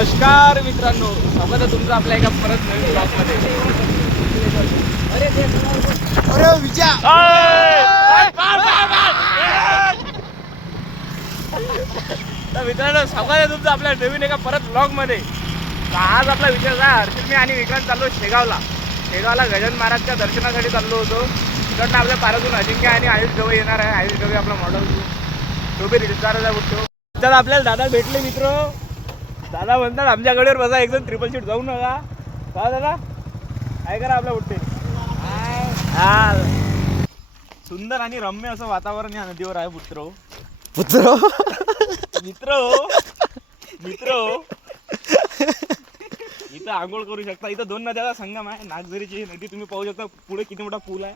नमस्कार मित्रांनो, स्वागत आहे तुमचं आपल्या एका परत नवीन ब्लॉगमध्ये. अरे विजय तर मित्रांनो, स्वागत आहे तुमचं आपल्या नवीन एका परत ब्लॉगमध्ये. तर आज आपला विषय काय, हर्षित मी आणि विक्रांत चाललो शेगावला गजानन महाराजच्या दर्शनासाठी चाललो होतो. तिकडनं आपल्या पारातून अजिंक्य आणि आयुष गवई येणार आहे. आयुष गवई आपला मॉडल, तो बी रिल्सदाराचा उठतो. तर आपल्याला दादा भेटले मित्र. दादा म्हणतात आमच्या गाडीवर बसा, एकदम ट्रिपल सीट जाऊ नका. का दादा काय करा आपल्या उठते. हा, सुंदर आणि रम्य असं वातावरण या नदीवर आहे मित्र. इथं आंघोळ करू शकता. इथं दोन नद्याचा संगम आहे. नागझरीची नदी तुम्ही पाहू शकता. पुढे किती मोठा पूल आहे.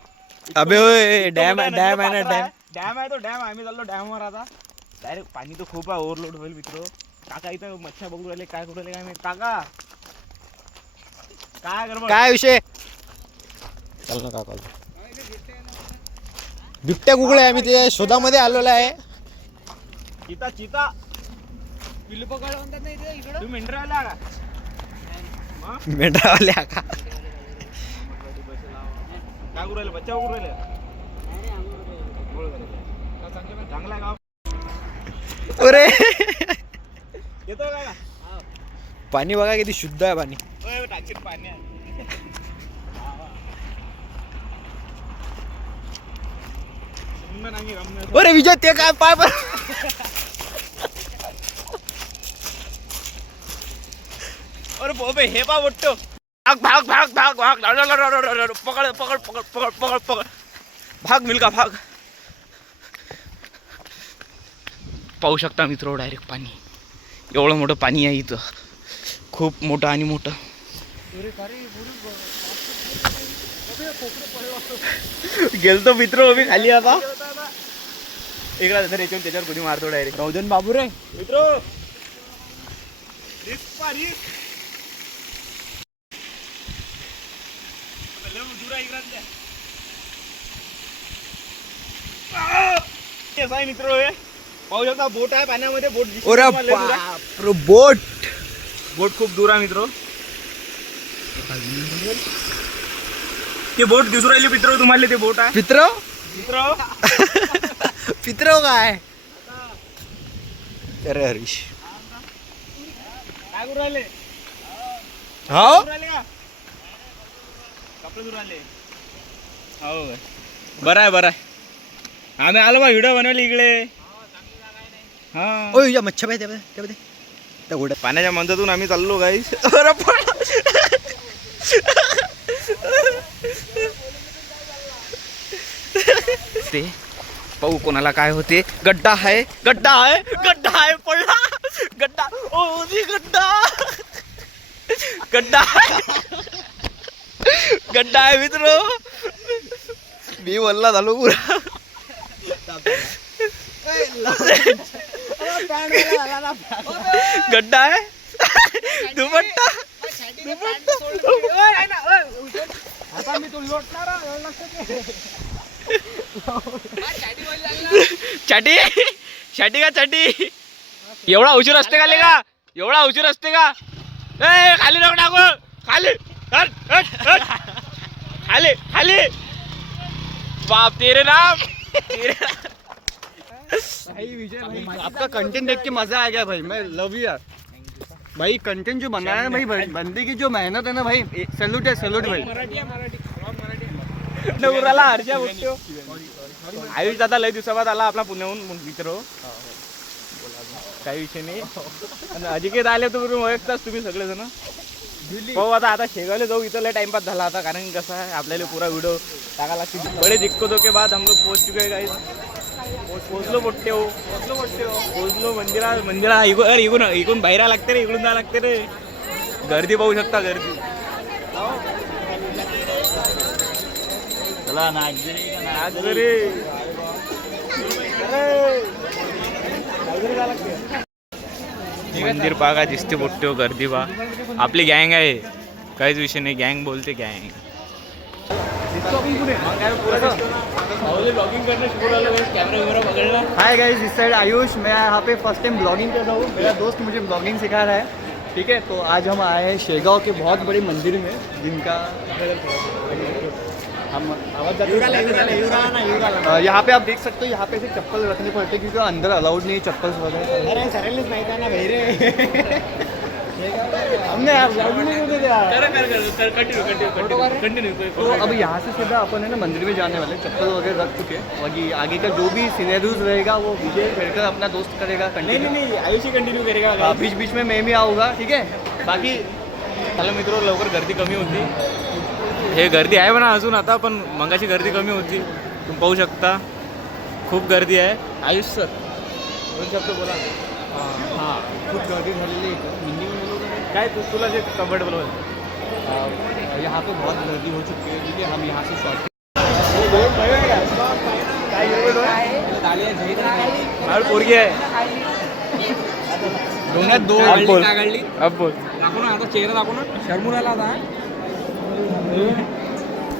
अबे डॅम आहे डॅम आहे तो डॅम. आम्ही चाललो डॅमवर आता. डायरेक्ट पाणी तर खूप आहे, ओव्हरलोड होईल मित्र. काका इथं मच्छा बघू राहिले, काय करू राहिले काय माहिती. काका काय कर, काय विषय चल ना काका. बिबट्या कुकडे आम्ही त्या शोधामध्ये आलेलो आहे. चिता पिल्लू पकड म्हणतात ना इथे. इकडं तुम्ही मेंढरा आला का? मेंढरावाल्या का काय करू राहिले, बच्चा बघू राहिले. चांगला गाव अरे येतो काय. पाणी बघा किती शुद्ध आहे पाणी. टाकीत पाणी आहे. अरे विजय ते काय पाय पर अरे बोबे हे पा बोटतो. भाग पकड भाग मिल्का भाग. पाहू शकता मित्र, डायरेक्ट पाणी. एवढं मोठं पाणी आहे इथं, खूप मोठं आणि मोठं. गेलतो मित्र मी खाली. आता इकडा त्याच्यावर कोणी मारतो डायरेक्ट. रावजन बाबू रे मित्र मित्र पाहू शकता. बोट आहे पाण्यामध्ये. बोट खूप दूर आहे मित्र. ते बोट दिसू राहिली मित्र तुम्हाला. ते बोट आहे पित्र काय अरे हरीश काय करू राहिले. हो कपडे धुवून राहिले. हो बरं आहे. आम्ही आलो बा, व्हिडिओ बनवले इकडे. हा ओ विजय मच्छा पाहिजे त्या गोड्या पाण्याच्या मंदातून आम्ही चाललो गाईस. ते पाहू कोणाला काय होते. गड्डा आहे पडला. गड्डा आहे मित्र. मी वल्ला झालो पुरा. गड्डा आहे. दुपट्टा चाटी. एवढा उशीर असते का लेका? एवढा उशीर असते का? खाली नको टाकू. खाली बाप तेरे नाम. आपका कंटेंट देख के मजा आ गया भाई. मैं लव यू भाई. कंटेंट जो बनाया है भाई, बंदे की जो मेहनत है ना भाई, सैल्यूट भाई. आयुष दादा लय दिवसाबाद आला आपला पुण्याहून मित्र. काही विषय नाही. अजिंक्य आले तुम्ही ओळखताच तुम्ही सगळेजण. हो आता शेगावला जाऊ. इथं लय टाइमपास झाला आता, कारण कसं आहे आपल्याला पुरा व्हिडिओ टाकायला लागते. बडे दिक्कतों के बाद हम लोग पोहोच चुके काही. पोचलो मंदिरा इकडून बाहेर लागते रे. इकडून जायला लागते रे. गर्दी पाहू शकता. गर्दी चला नागझरी. मंदिर पागा दिसते मोठे. गर्दी बा. आपली गँग आहे, काहीच विषय नाही. गँग बोलते गँग. हाय गाइस, इस साइड आयुष. मैं यहाँ पे फर्स्ट टाइम ब्लॉगिंग कर रहा हूँ. मेरा दोस्त मुझे ब्लॉगिंग सिखा रहा है. ठीक है, तो आज हम आए हैं शेगांव के बहुत बड़े मंदिर में, जिनका हम आवाज़ यहाँ पे आप देख सकते हो, यहाँ पे से चप्पल रखने पड़ते हैं क्योंकि अंदर अलाउड नहीं है चप्पल वगैरह। अरे सरळच माहिती आहे ना भैरे हमने नहीं देते यार। कंटिन्यू तो अब यहाँ से सीधा अपन है ना मंदिर में जाने वाले, चप्पल वगैरह रख चुके हैं। बाकी आगे का जो भी सिनेरियोज रहेगा वो विजय खेलकर अपना दोस्त करेगा कंटिन्यू। नाही आयुषी कंटिन्यू करेगा बीच बीच में मैं भी आऊँगा, ठीक है। बाकी चला मित्र, लवकर गर्दी कमी होती. हे गर्दी आहे म्हणा अजून आता, पण मगाशी गर्दी कमी होती. तुम्ही पाहू शकता खूप गर्दी आहे. आयुष सर दोन शब्द बोला. हां, खूप गर्दी झालेली आहे इथं. काय तुला जे कम्फर्टेबल होईल. यहाँ पे बहुत गर्दी हो चुकी है क्योंकि हम यहाँ से शॉर्ट पोरगी आहे. दोन्यात दो अब बोल. अब बोल. दाखव ना आता चेहरा दाखव ना शर्मून आला आता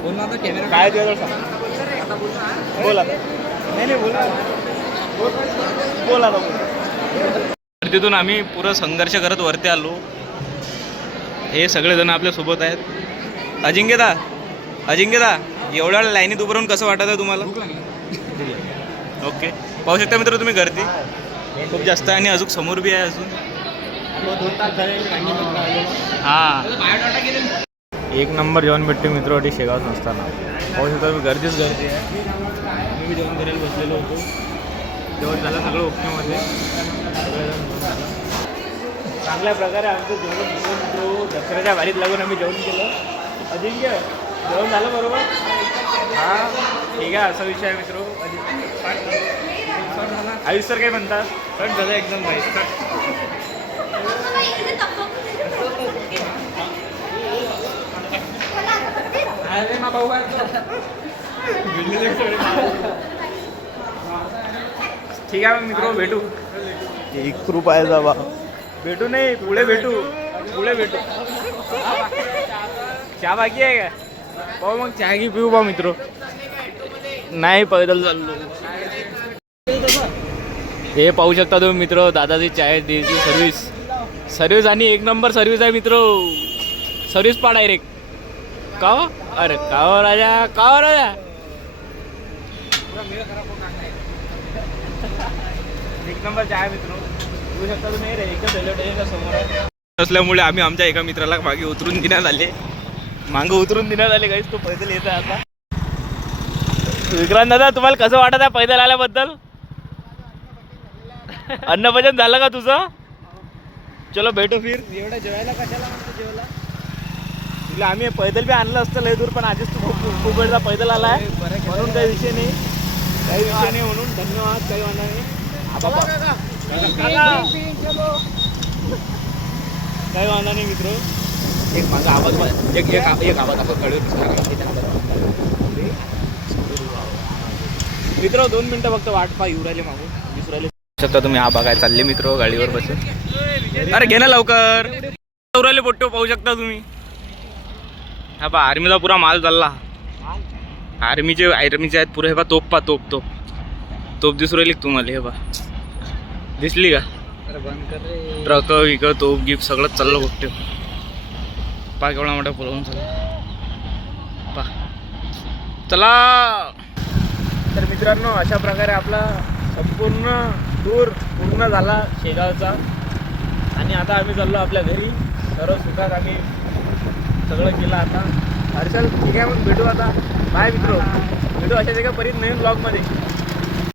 बोल ना आता कॅमेरा काय दिवस सांग. बोल आता. नाही बोल आता. तिथून आम्ही पुरं संघर्ष करत वरती आलो. हे सगळेजण आपल्या सोबत आहेत. अजिंक्यदा एवढ्या लाईनीत उभं राहून कसं वाटत आहे तुम्हाला? ओके, पाहू शकता मित्र तुम्ही, गर्दी खूप जास्त आहे आणि अजून समोर बी आहे अजून. 2 तास झाले. हां, एक नंबर जेवण भेटते मित्रवाटी शेगावत नसताना. पाहू शकता तुम्ही, गर्दीच गर्दी आहे. मी बी जेवण करायला बसलेलो होतो. जेवण झालं सगळं ओकेमध्ये. चांगल्या प्रकारे आमचं जेवण दसऱ्याच्या वारीत लागून आम्ही जेवण केलं. अजिंक्य जेवण झालं बरोबर? हां ठीक आहे, असा विषय आहे मित्र. आयुष सर काय म्हणतात? कट झालं एकदम भाई. ठीक आहे मग मित्र, भेटू. एक रुपया जावा भेटू. नाही पुढे भेटू. चहा बाकी आहे का? पाहू मग चहा घे पिऊ बा मित्र. नाही पैदल चाललो. हे पाहू शकता तुम्ही मित्र, दादाची चाय द्यायची सर्विस आणि एक नंबर सर्विस आहे मित्र. सर्विस पा डायरेक्ट. का हो? अरे का हो राजा. एक नंबर चाय मित्र. बघू शकता तुम्ही, एकच रेल्वे समोर आहे. असल्यामुळे आम्ही आमच्या एका मित्राला मागे उतरून देण्यात आले काहीच. तो पैदल येत आहे आता. विक्रांत दादा, तुम्हाला कसं वाटत आहे पैदल आल्याबद्दल? अन्नभजन झालं का तुझं? चलो भेटू फिर. एवढं जेवायला कशाला म्हणतो जेवायला तुला आम्ही पैदल बी आणलं असतं लय दूर, पण आधीच तू खूप वेळचा पैदल आलाय म्हणून काही विषय नाही म्हणून धन्यवाद. काही वाटणार नाही. काही वांधा नाही मित्र. एक माझा आवाज एक आवाज आपण कळू मित्र. 2 मिनटं फक्त वाट पा. येऊ राहिले मागून, विसरायले शकता तुम्ही. हा बघाय चालले मित्र गाडीवर बसून. अरे घे ना लवकर. राहिले पोट्टो पाहू शकता तुम्ही. हा पा आर्मीचा पुरा माल चालला. आर्मीचे आहेत पुरे. हे पा तोप दिसू राहिली तुम्हाला. हे पा दिसली का? ट्रक विक तोप गिफ्ट सगळंच चाललं गोष्ट. पा केवढा मोठा पुरवून चालला. पा चला. तर मित्रांनो, अशा प्रकारे आपला संपूर्ण टूर पूर्ण झाला शेगावचा. आणि आता आम्ही चाललो आपल्या घरी. सर्व सुखात आम्ही सगळं केलं आता. हर्षल ठीक आहे, मग भेटू आता. बाय मित्र. भेटू अशा एका परत नवीन ब्लॉगमध्ये.